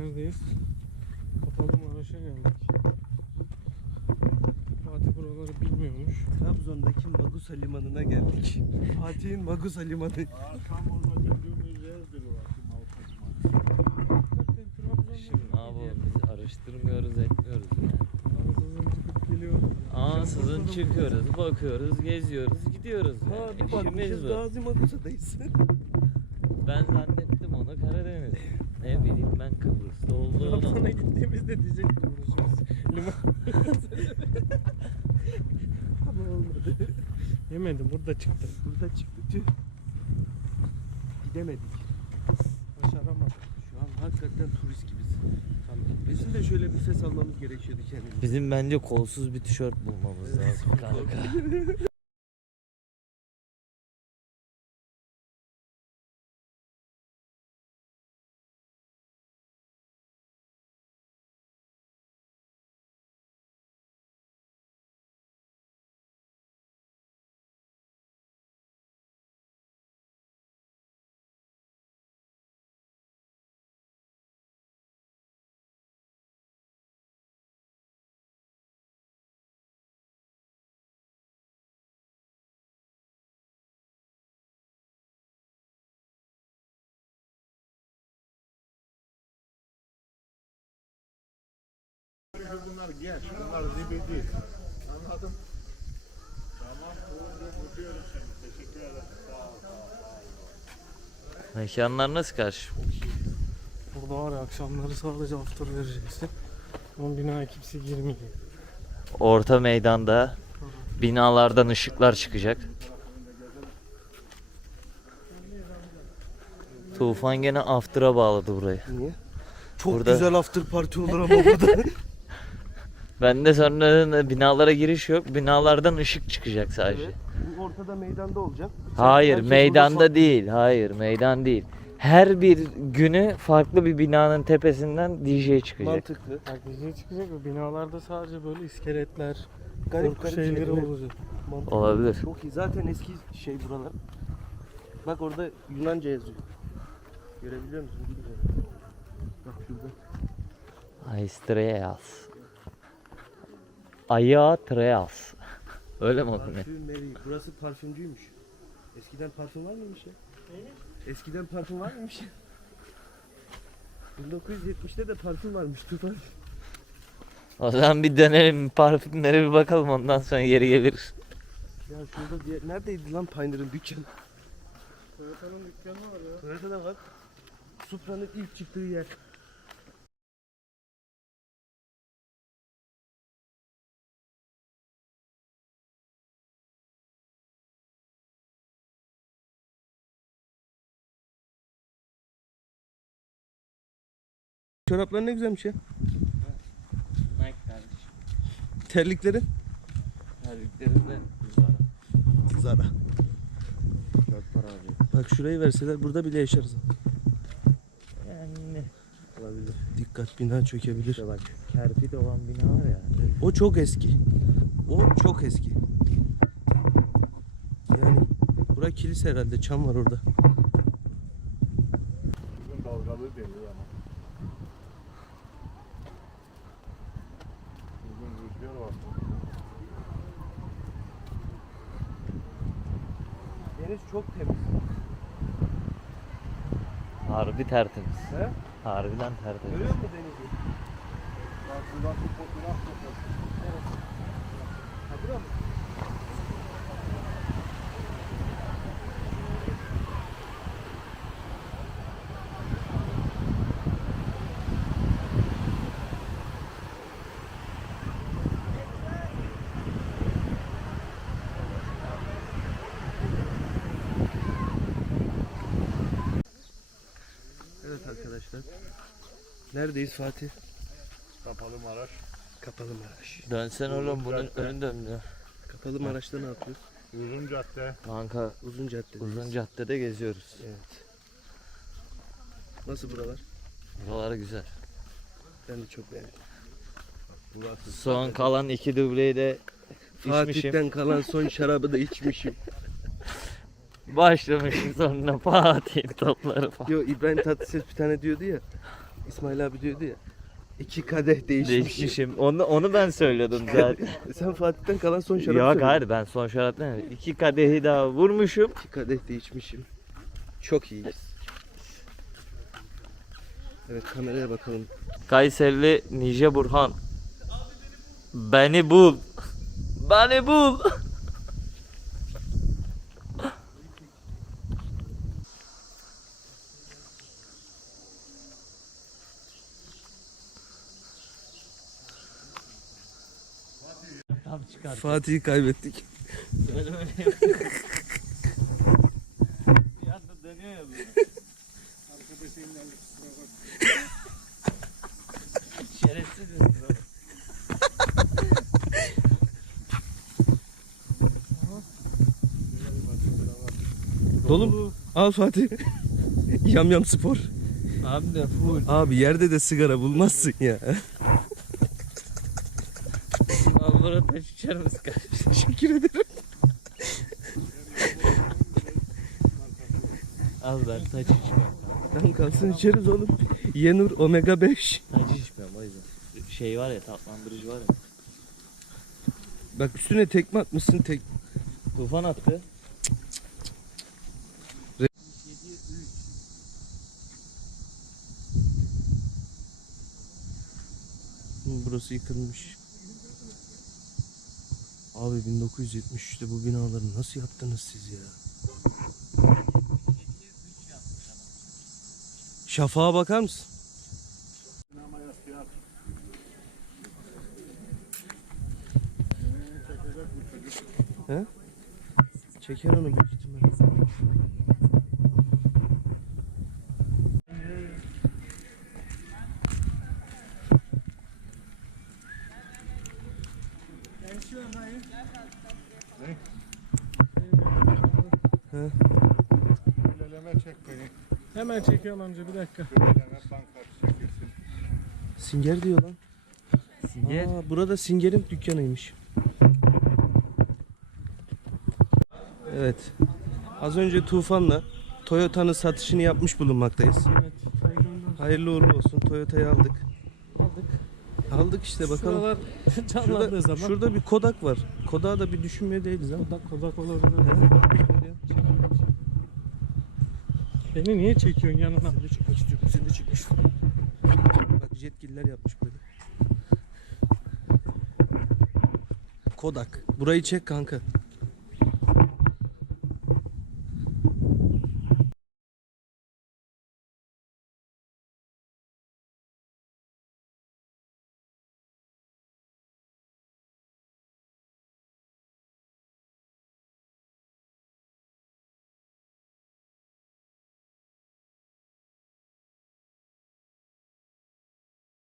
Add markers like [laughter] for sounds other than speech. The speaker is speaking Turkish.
Neredeyiz? Kapalı Maraş'a geldik. Fatih buraları bilmiyormuş. Trabzon'daki Magusa Limanı'na geldik. [laughs] Fatih'in Magusa Limanı. Akşam orada gördüğümüz yerdir orası Şimdi abi biz araştırmıyoruz etmiyoruz yani. Ansızın çıkıp geliyoruz. Ansızın çıkıyoruz, bakıyoruz, geziyoruz, gidiyoruz Ha yani. bir İşimiz bakmışız bu. Gazi Magusa'dayız. Ben zannettim onu Karadeniz. Ne bileyim ben Kıbrıs'ta olduğunu. Trabzon'a gittiğimizde diyecektim burası. Liman. Ama olmadı. Yemedim burada çıktı. Burada çıktı tüh. Gidemedik. Başaramadım. Şu an hakikaten turist gibiyiz. Bizim de şöyle bir ses almamız gerekiyordu kendimize. Bizim bence kolsuz bir tişört bulmamız lazım kanka. [laughs] Bunlar genç, bunlar zibidi. Anladın? Tamam, bunu tutuyoruz şimdi. Teşekkür ederim. Sağ ol. Mekanlar nasıl karşı? Burada var ya akşamları sadece after vereceksin. Ama binaya kimse girmiyor. Orta meydanda binalardan ışıklar çıkacak. Tufan gene after'a bağladı burayı. Niye? Çok Burada- güzel after party olur ama burada. [laughs] Ben de sonra binalara giriş yok. Binalardan ışık çıkacak sadece. Evet. Bu ortada meydanda olacak. Hayır, Herkes meydanda değil. Hayır, meydan değil. Her bir günü farklı bir binanın tepesinden DJ çıkacak. Mantıklı. Bak bize çıkacak ve binalarda sadece böyle iskeletler, Garip korku garip şeyleri şeyler. olacak. Mantıklı. Olabilir. Çok iyi. Zaten eski şey buralar. Bak orada Yunanca yazıyor. Görebiliyor musun bilmiyorum. Bak şurada. Aistreas. Aya Treas. [laughs] Öyle mi okunuyor? Parfümeri. Burası parfümcüymüş. Eskiden parfüm var mıymış ya? Eskiden parfüm var mıymış ya? 1970'te de parfüm varmış. Tufan. O zaman bir dönelim parfümlere bir bakalım ondan sonra geri geliriz. Ya şurada diye neredeydi lan Pioneer'ın dükkanı? Toyota'nın dükkanı var ya. Toyota'da bak. Supra'nın ilk çıktığı yer. Çoraplar ne güzelmiş ya. Nike kardeşim. Terlikleri. Terliklerinde Zara. çok para harcıyor. Bak şurayı verseler burada bile yaşarız. Yani Olabilir. Dikkat bina çökebilir. işte bak kerpiç olan bina var ya. O çok eski. O çok eski. Yani bura kilise herhalde. Çam var orada. Bugün dalgalı değil ama. Var. Deniz çok temiz. Harbi tertemiz. He? Harbiden tertemiz. Görüyor musun denizi? Bak şuradan bir fotoğraf çekelim. Ha bura mı? Evet arkadaşlar. Neredeyiz Fatih? Kapalı Maraş. Kapalı Maraş. Dönsen oğlum bunun önü dönmüyor. Kapalı Maraş'ta ne yapıyoruz? Uzun cadde. Kanka Uzun cadde. uzun caddede geziyoruz. Evet. Nasıl buralar? Buralar güzel. Ben de çok beğendim. Burası. Son kalan iki dubleyi de içmişim. Fatih'ten kalan son şarabı da içmişim. Başlamışım sonra Fatih topları falan. Yo İbrahim Tatlıses bir tane diyordu ya. İsmail abi diyordu ya. iki kadeh değişmiş. Değişmişim. Onu onu ben söylüyordum [laughs] zaten. Sen Fatih'ten kalan son şarabı Yok hayır ben son şarap demedim. İki kadehi daha vurmuşum. İki kadeh değişmişim. Çok iyiyiz. Evet kameraya bakalım. Kayserili Nice Burhan. Beni bul. Beni bul. Tam çıkar. Fatih'i kaybettik. Böyle böyle Bir anda dönüyor ya böyle. Şerefsiz misin oğlum? Dolum. Al Fatih. yam yam spor. Abi de full. Abi yerde de sigara bulmazsın ya. Malbora taş içer misin kardeşim? [laughs] Teşekkür ederim. Al ben taç içmiyorum. Tamam kalsın içeriz oğlum. Yenur omega 5. Taç içmiyorum o yüzden. Şey var ya tatlandırıcı var ya. Bak üstüne tekme atmışsın tek. Tufan attı. Burası yıkılmış. Abi 1973'te bu binaları nasıl yaptınız siz ya? Şafağa bakar mısın? Fiyat. Çeker onu büyük ihtimalle. Bileleme çek beni. Hemen çekiyorum amca bir dakika. Çekilsin. Singer diyor lan. Singer. Aa, burada Singer'in dükkanıymış. Evet. Az önce Tufan'la Toyota'nın satışını yapmış bulunmaktayız. Evet. hayırlı uğurlu olsun. Toyota'yı aldık. Aldık. Aldık işte bakalım. [laughs] Canlandığı Şurada, zaman. şurada bir Kodak var. Kodak'a da bir düşünmüyor değiliz ama. Kodak kodak olabilir. Beni niye çekiyorsun yanına? Ben de çıkmak istiyorum. Sen de çıkmış. Bak jetgiller yapmış böyle. Kodak. Burayı çek kanka.